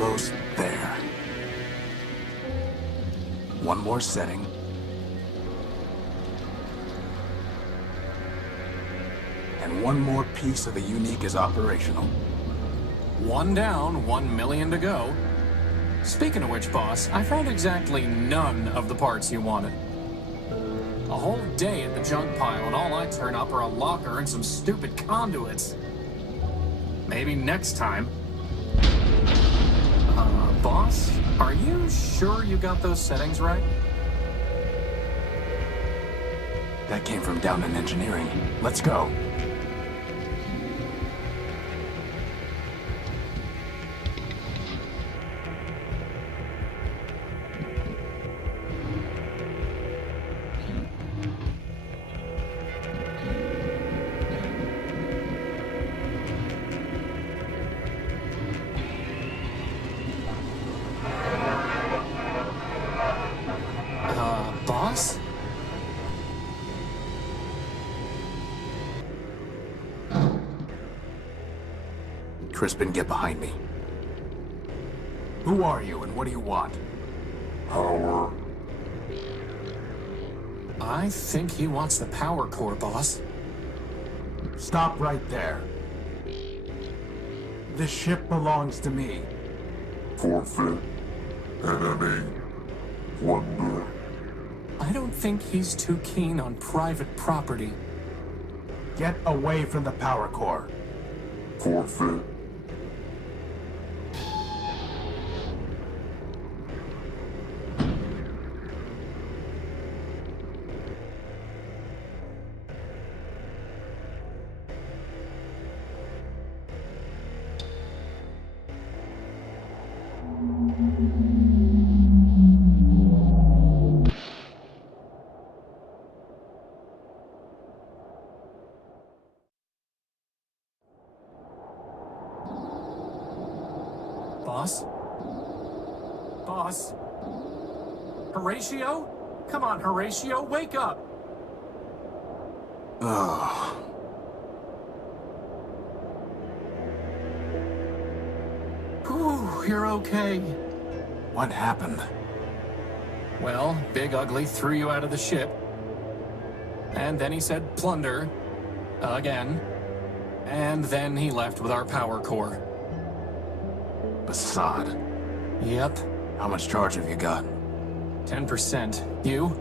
Almost there. One more setting. And one more piece of the UNNIIC is operational. One down, 1 million to go. Speaking of which, boss, I found exactly none of the parts you wanted. A whole day at the junk pile, and all I turn up are a locker and some stupid conduits. Maybe next time. Boss, are you sure you got those settings right? That came from down in engineering. Let's go. Boss? Crispin, get behind me. Who are you and what do you want? Power. I think he wants the power core, boss. Stop right there. This ship belongs to me. Forfeit. Enemy. Wonder. I don't think he's too keen on private property. Get away from the power core. Forfeit. Boss? Boss? Horatio? Come on, Horatio, wake up! Ugh. Whew, you're okay. What happened? Well, Big Ugly threw you out of the ship. And then he said plunder. Again. And then he left with our power core. Basad. Yep. How much charge have you got? 10%. You?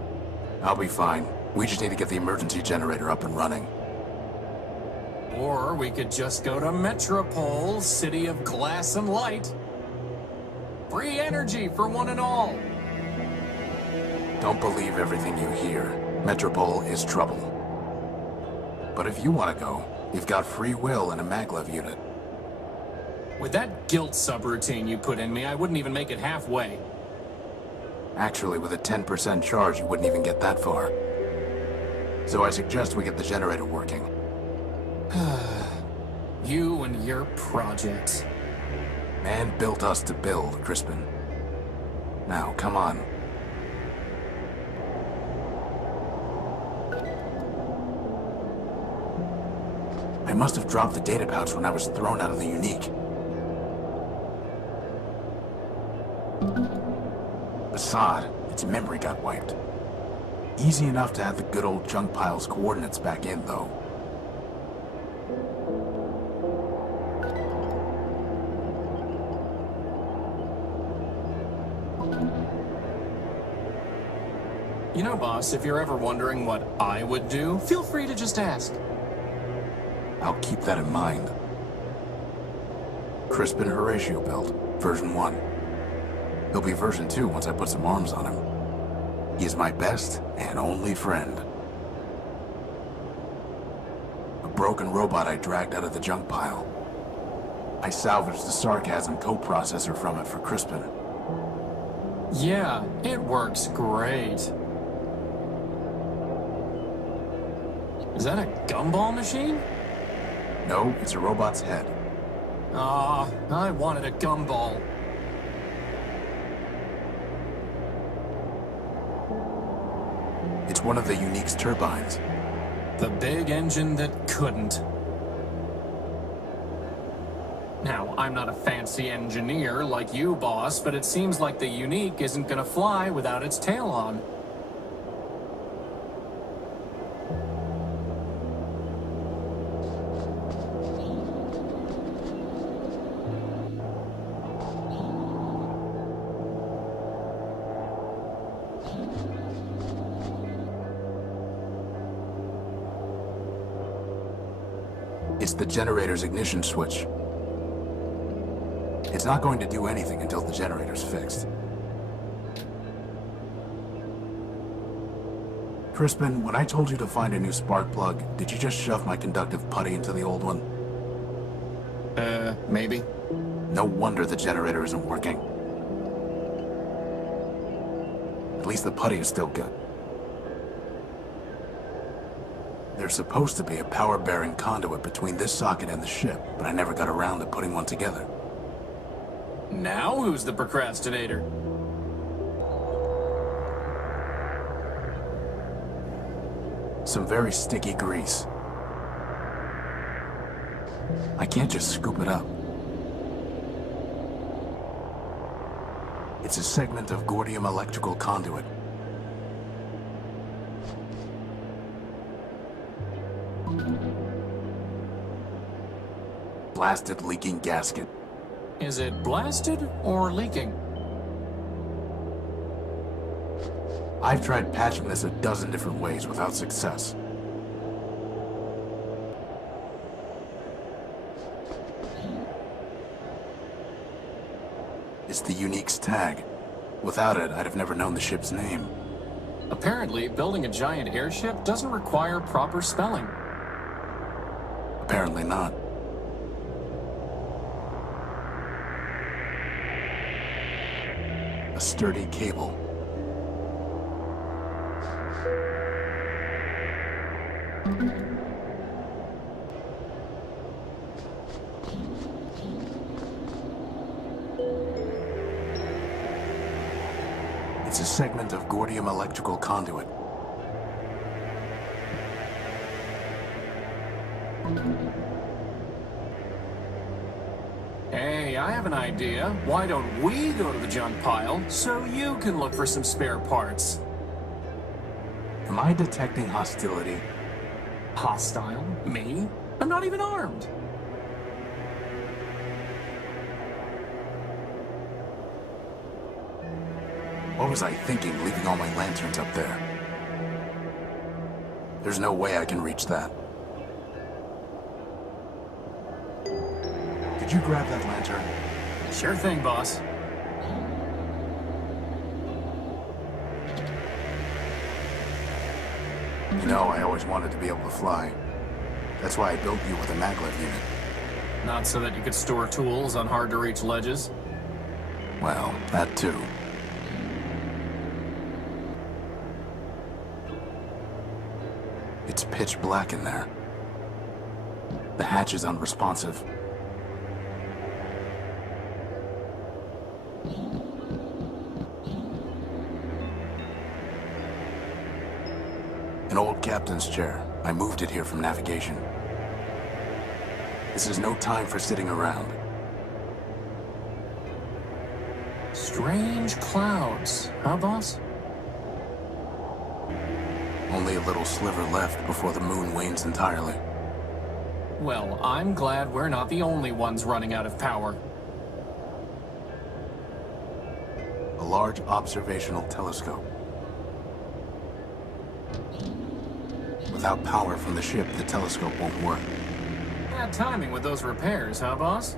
I'll be fine. We just need to get the emergency generator up and running. Or we could just go to Metropole, city of glass and light. Free energy for one and all. Don't believe everything you hear. Metropole is trouble. But if you want to go, you've got free will and a maglev unit. With that guilt subroutine you put in me, I wouldn't even make it halfway. Actually, with a 10% charge, you wouldn't even get that far. So I suggest we get the generator working. You and your projects. Man built us to build, Crispin. Now, come on. I must have dropped the data pouch when I was thrown out of the UNNIIC. Basad, its memory got wiped. Easy enough to have the good old junk pile's coordinates back in, though. You know, boss, if you're ever wondering what I would do, feel free to just ask. I'll keep that in mind. Crispin Horatio built, version 1. He'll be version 2 once I put some arms on him. He is my best and only friend. A broken robot I dragged out of the junk pile. I salvaged the sarcasm coprocessor from it for Crispin. Yeah, it works great. Is that a gumball machine? No, it's a robot's head. Ah, I wanted a gumball. It's one of the UNNIIC's turbines. The big engine that couldn't. Now, I'm not a fancy engineer like you, boss, but it seems like the UNNIIC isn't gonna fly without its tail on. It's the generator's ignition switch. It's not going to do anything until the generator's fixed. Crispin, when I told you to find a new spark plug, did you just shove my conductive putty into the old one? Maybe. No wonder the generator isn't working. At least the putty is still good. There's supposed to be a power-bearing conduit between this socket and the ship, but I never got around to putting one together. Now who's the procrastinator? Some very sticky grease. I can't just scoop it up. It's a segment of Gordium electrical conduit. Blasted leaking gasket. Is it blasted or leaking? I've tried patching this a dozen different ways without success. It's the UNNIIC's tag. Without it, I'd have never known the ship's name. Apparently, building a giant airship doesn't require proper spelling. Apparently not. A sturdy cable. It's a segment of Gordium electrical conduit. Hey, I have an idea. Why don't we go to the junk pile so you can look for some spare parts? Am I detecting hostility? Hostile? Me? I'm not even armed. What was I thinking, leaving all my lanterns up there? There's no way I can reach that. Could you grab that lantern? Sure thing, boss. You know, I always wanted to be able to fly. That's why I built you with a maglev unit. Not so that you could store tools on hard-to-reach ledges. Well, that too. It's pitch black in there. The hatch is unresponsive. An old captain's chair. I moved it here from navigation. This is no time for sitting around. Strange clouds, huh, boss? Only a little sliver left before the moon wanes entirely. Well, I'm glad we're not the only ones running out of power. A large observational telescope. Without power from the ship, the telescope won't work. Bad timing with those repairs, huh, boss?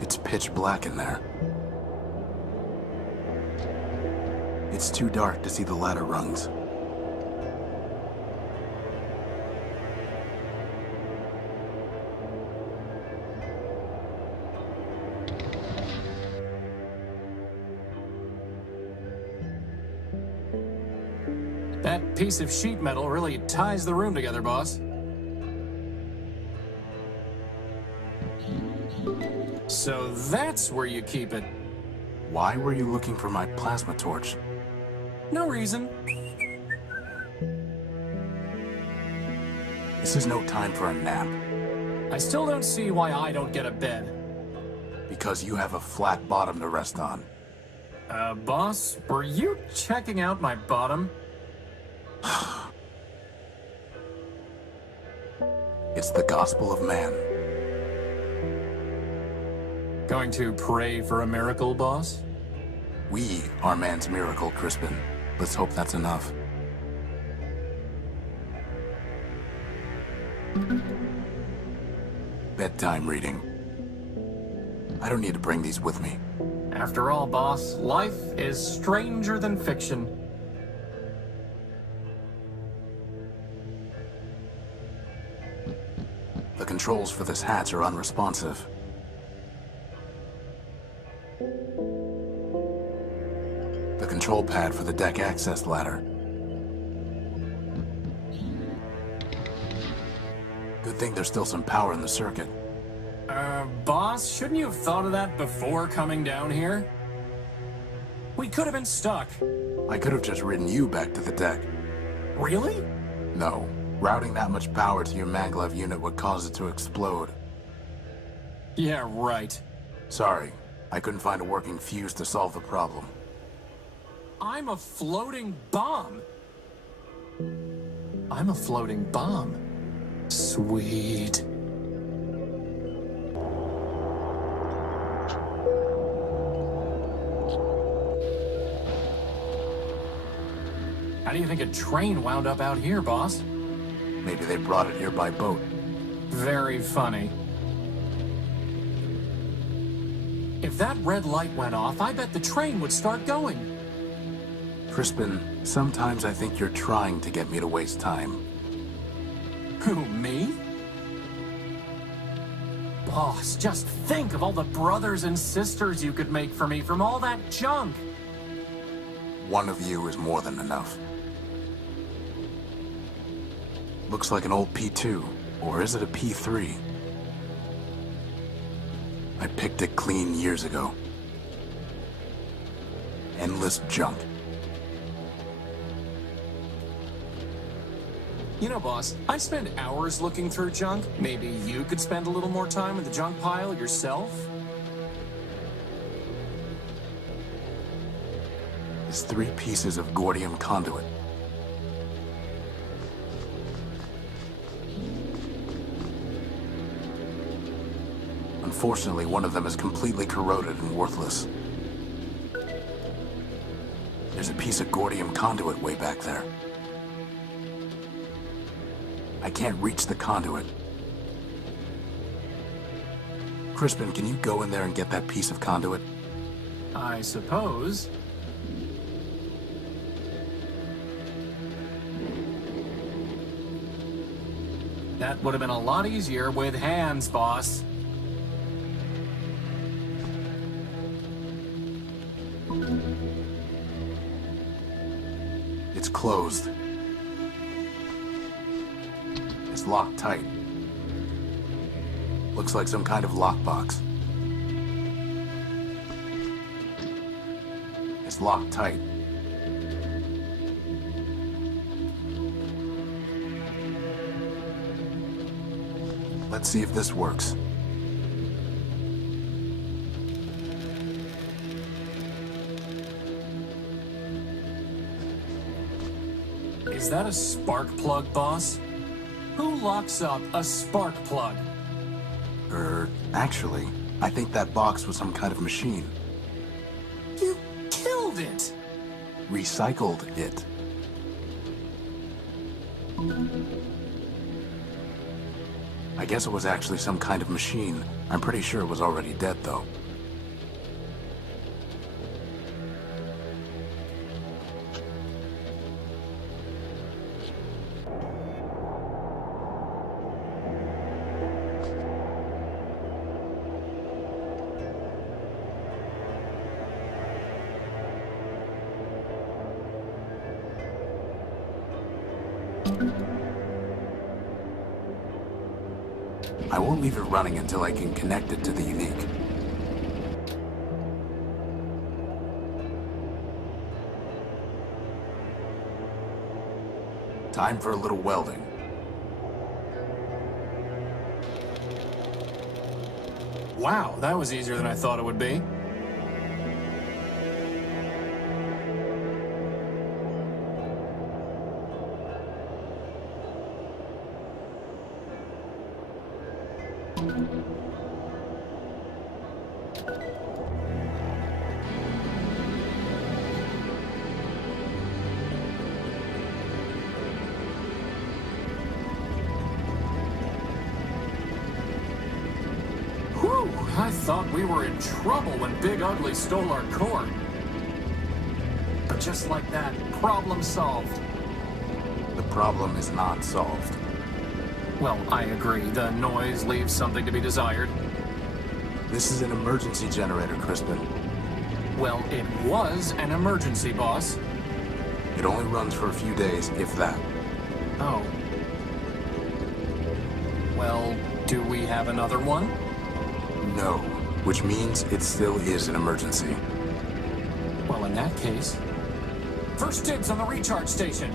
It's pitch black in there. It's too dark to see the ladder rungs. That piece of sheet metal really ties the room together, boss. So that's where you keep it. Why were you looking for my plasma torch? No reason. This is no time for a nap, I still don't see why I don't get a bed. because you have a flat bottom to rest on. Boss, were you checking out my bottom? It's the gospel of man. Going to pray for a miracle, boss? We are man's miracle, Crispin. Let's hope that's enough. Bedtime reading. I don't need to bring these with me. After all, boss, life is stranger than fiction. The controls for this hatch are unresponsive. The control pad for the deck access ladder. Good thing there's still some power in the circuit. Boss, shouldn't you have thought of that before coming down here? We could have been stuck. I could have just ridden you back to the deck. Really? No. Routing that much power to your maglev unit would cause it to explode. Yeah, right. Sorry, I couldn't find a working fuse to solve the problem. I'm a floating bomb. I'm a floating bomb. Sweet. How do you think a train wound up out here, boss? Maybe they brought it here by boat. Very funny. If that red light went off, I bet the train would start going. Crispin, sometimes I think you're trying to get me to waste time. Who, me? Boss, just think of all the brothers and sisters you could make for me from all that junk. One of you is more than enough. Looks like an old P2, or is it a P3? I picked it clean years ago. Endless junk. You know, boss, I spend hours looking through junk. Maybe you could spend a little more time in the junk pile yourself? It's 3 pieces of Gordium conduit. Unfortunately, one of them is completely corroded and worthless. There's a piece of Gordium conduit way back there. I can't reach the conduit. Crispin, can you go in there and get that piece of conduit? I suppose. That would have been a lot easier with hands, boss. It's closed. It's locked tight. Looks like some kind of lockbox. It's locked tight. Let's see if this works. Is that a spark plug, boss? Who locks up a spark plug? Actually, I think that box was some kind of machine. You killed it! Recycled it. I guess it was actually some kind of machine. I'm pretty sure it was already dead, though. I won't leave it running until I can connect it to the UNNIIC. Time for a little welding. Wow, that was easier than I thought it would be. Whew, I thought we were in trouble when Big Ugly stole our core. But just like that, problem solved. The problem is not solved. Well, I agree. The noise leaves something to be desired. This is an emergency generator, Crispin. Well, it was an emergency, boss. It only runs for a few days, if that. Oh. Well, do we have another one? No, which means it still is an emergency. Well, in that case... First dibs on the recharge station.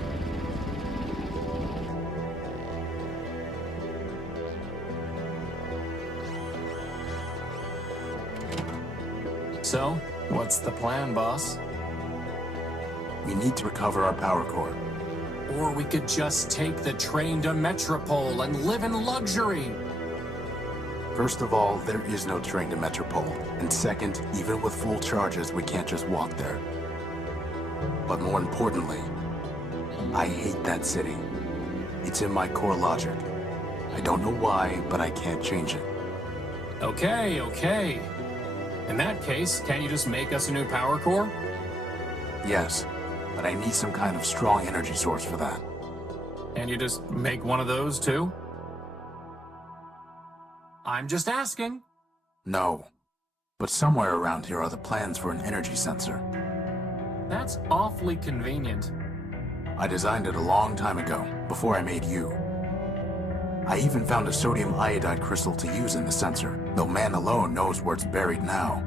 So, what's the plan, boss? We need to recover our power core. Or we could just take the train to Metropole and live in luxury. First of all, there is no train to Metropole. And second, even with full charges, we can't just walk there. But more importantly, I hate that city. It's in my core logic. I don't know why, but I can't change it. Okay, okay. In that case, can't you just make us a new power core? Yes, but I need some kind of strong energy source for that. And you just make one of those too? I'm just asking. No, but somewhere around here are the plans for an energy sensor. That's awfully convenient. I designed it a long time ago, before I made you. I even found a sodium iodide crystal to use in the sensor, though man alone knows where it's buried now.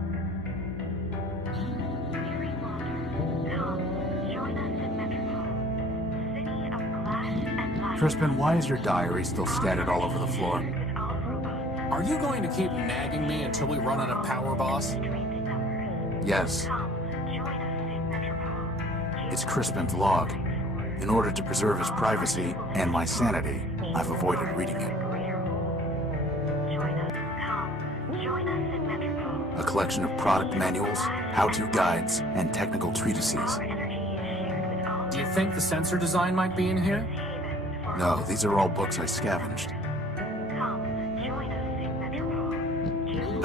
Crispin, why is your diary still scattered all over the floor? Are you going to keep nagging me until we run out of power, boss? Yes. It's Crispin's log. In order to preserve his privacy and my sanity, I've avoided reading it. A collection of product manuals, how-to guides, and technical treatises. Do you think the sensor design might be in here? No, these are all books I scavenged.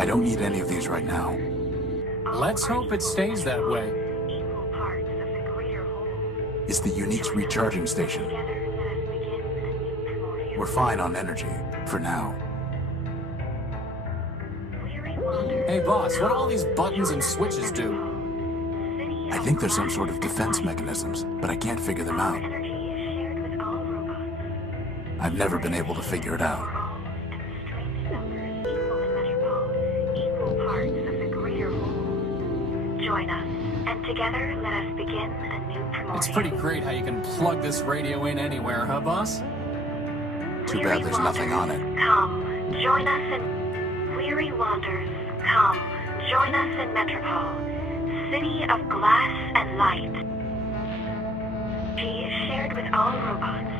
I don't need any of these right now. Let's hope it stays that way. It's the UNNIIC's recharging station. We're fine on energy, for now. Hey boss, what do all these buttons and switches do? I think there's some sort of defense mechanisms, but I can't figure them out. I've never been able to figure it out. Join us, and together let us begin a new Primordia. It's pretty great how you can plug this radio in anywhere, huh, boss? Too bad there's nothing on it. Come, join us in Weary Wanders. Come, join us in Metropole, city of glass and light. She is shared with all robots.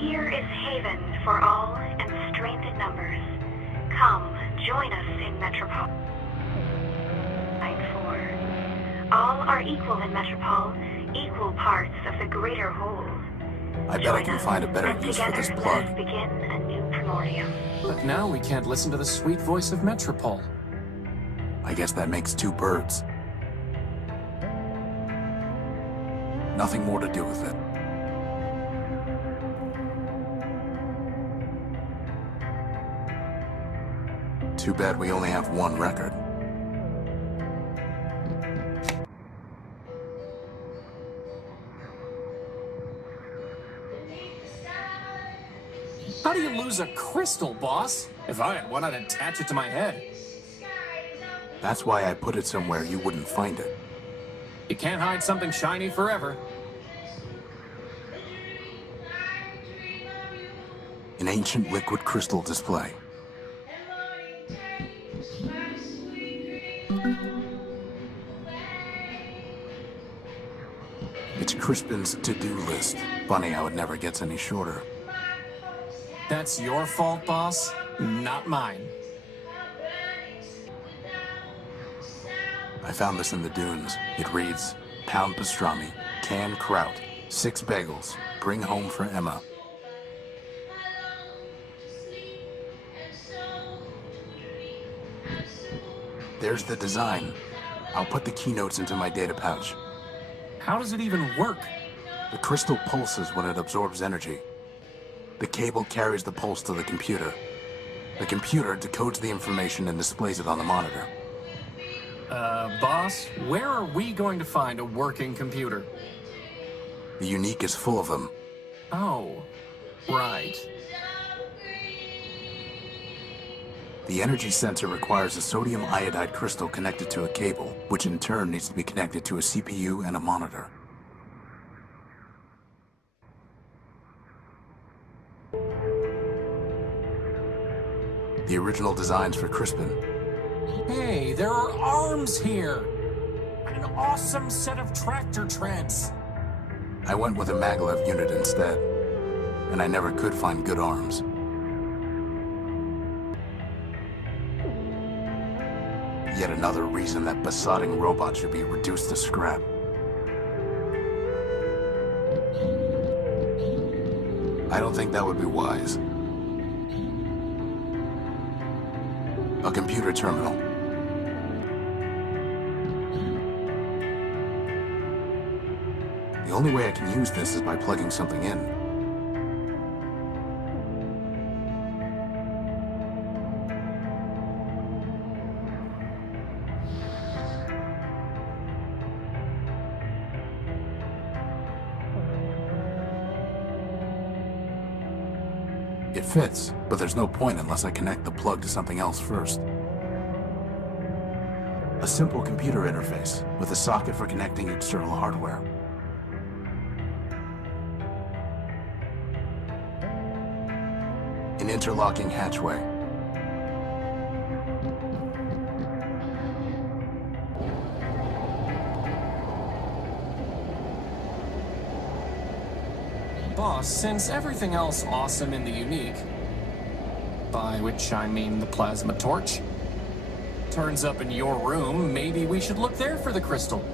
Here is haven for all and strength in numbers. Come, join us in Metropole. All are equal in Metropole, equal parts of the greater whole. I bet I can find a better use for this plug. Let us begin a new Primordia. But now we can't listen to the sweet voice of Metropole. I guess that makes two birds. Nothing more to do with it. Too bad we only have one record. How do you lose a crystal, boss? If I had one, I'd attach it to my head. That's why I put it somewhere you wouldn't find it. You can't hide something shiny forever. An ancient liquid crystal display. It's Crispin's to-do list. Funny how it never gets any shorter. That's your fault, boss, not mine. I found this in the dunes. It reads, pound pastrami, canned kraut, 6 bagels, bring home for Emma. There's the design. I'll put the keynotes into my data pouch. How does it even work? The crystal pulses when it absorbs energy. The cable carries the pulse to the computer. The computer decodes the information and displays it on the monitor. Boss, where are we going to find a working computer? The UNNIIC is full of them. Oh, right. The energy sensor requires a sodium iodide crystal connected to a cable, which in turn needs to be connected to a CPU and a monitor. The original designs for Crispin. Hey, there are arms here! An awesome set of tractor treads! I went with a maglev unit instead, and I never could find good arms. Yet another reason that besotting robots should be reduced to scrap. I don't think that would be wise. A computer terminal. The only way I can use this is by plugging something in. It fits, but there's no point unless I connect the plug to something else first. A simple computer interface with a socket for connecting external hardware. An interlocking hatchway. Boss, since everything else awesome in the UNNIIC, by which I mean the plasma torch, turns up in your room, maybe we should look there for the crystal.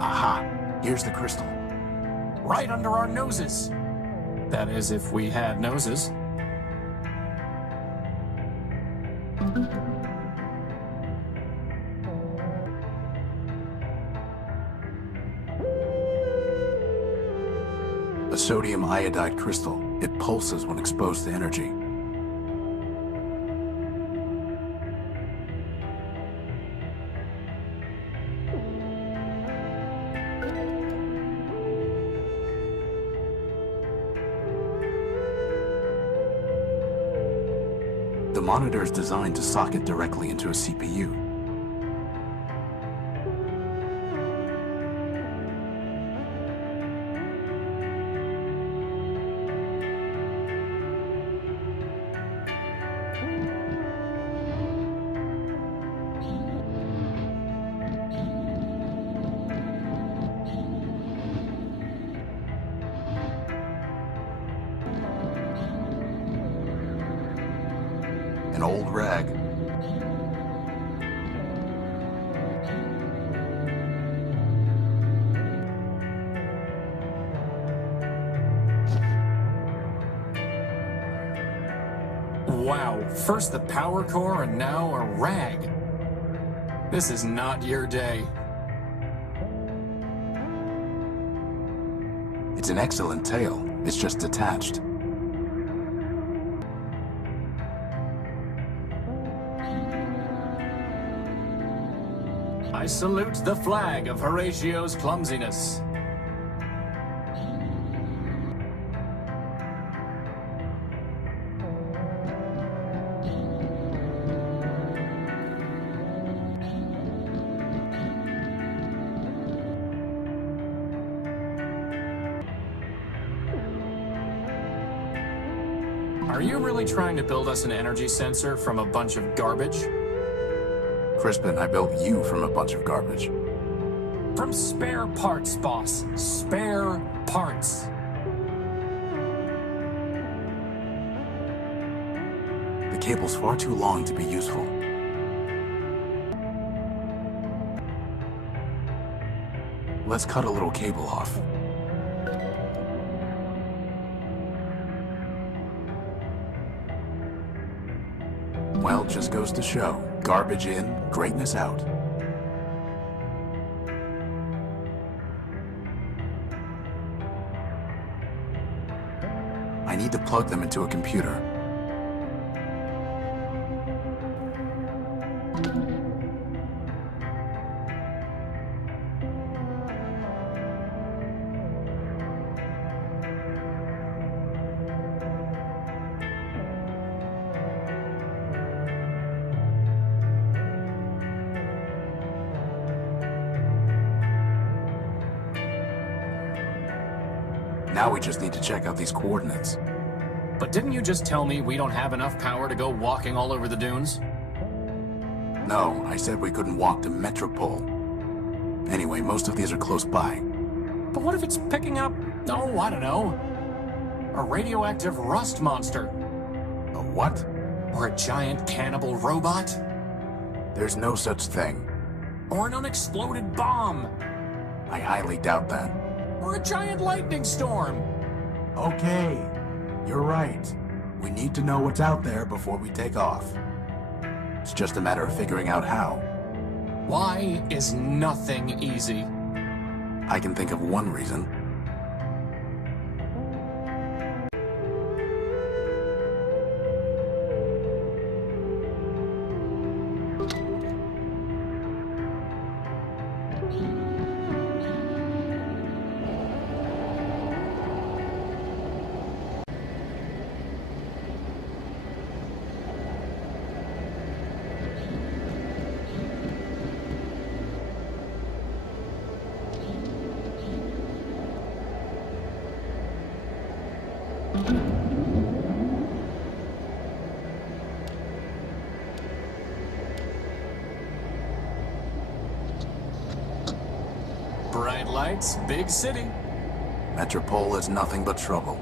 Aha! Here's the crystal. Right under our noses. That is, if we had noses. A sodium iodide crystal. It pulses when exposed to energy. The monitor is designed to socket directly into a CPU. An old rag. Wow, first the power core and now a rag. This is not your day. It's an excellent tale. It's just detached. I salute the flag of Horatio's clumsiness. Are you really trying to build us an energy sensor from a bunch of garbage? Crispin, I built you from a bunch of garbage. From spare parts, boss. Spare parts. The cable's far too long to be useful. Let's cut a little cable off. Well, just goes to show. Garbage in, greatness out. I need to plug them into a computer. Now we just need to check out these coordinates. But didn't you just tell me we don't have enough power to go walking all over the dunes? No, I said we couldn't walk to Metropole. Anyway, most of these are close by. But what if it's picking up, oh, I don't know, a radioactive rust monster? A what? Or a giant cannibal robot? There's no such thing. Or an unexploded bomb? I highly doubt that. Or a giant lightning storm? Okay, you're right. We need to know what's out there before we take off. It's just a matter of figuring out how. Why is nothing easy? I can think of one reason. Bright lights, big city. Metropole is nothing but trouble.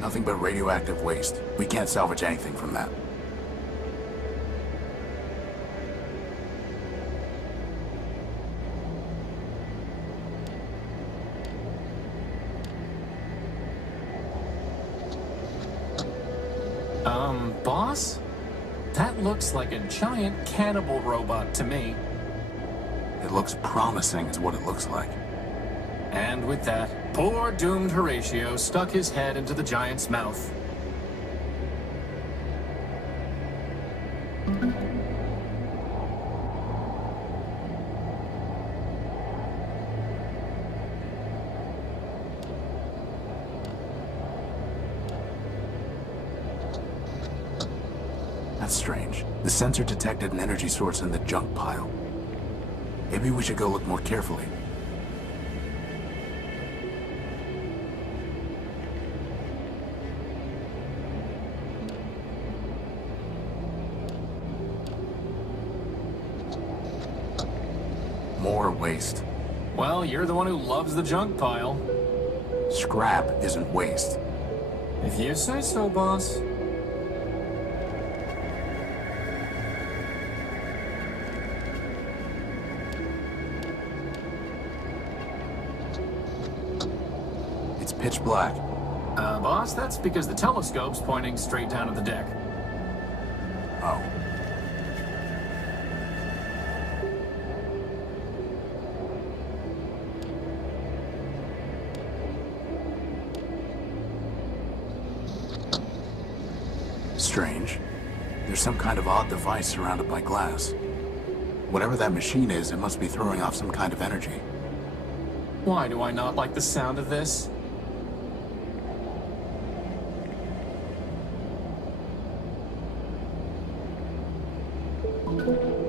Nothing but radioactive waste. We can't salvage anything from that. Boss? That looks like a giant cannibal robot to me. It looks promising is what it looks like. And with that, poor doomed Horatio stuck his head into the giant's mouth. That's strange. The sensor detected an energy source in the junk pile. Maybe we should go look more carefully. More waste. Well, you're the one who loves the junk pile. Scrap isn't waste. If you say so, boss. It's pitch black. Boss, that's because the telescope's pointing straight down at the deck. Oh. Strange. There's some kind of odd device surrounded by glass. Whatever that machine is, it must be throwing off some kind of energy. Why do I not like the sound of this? Bye.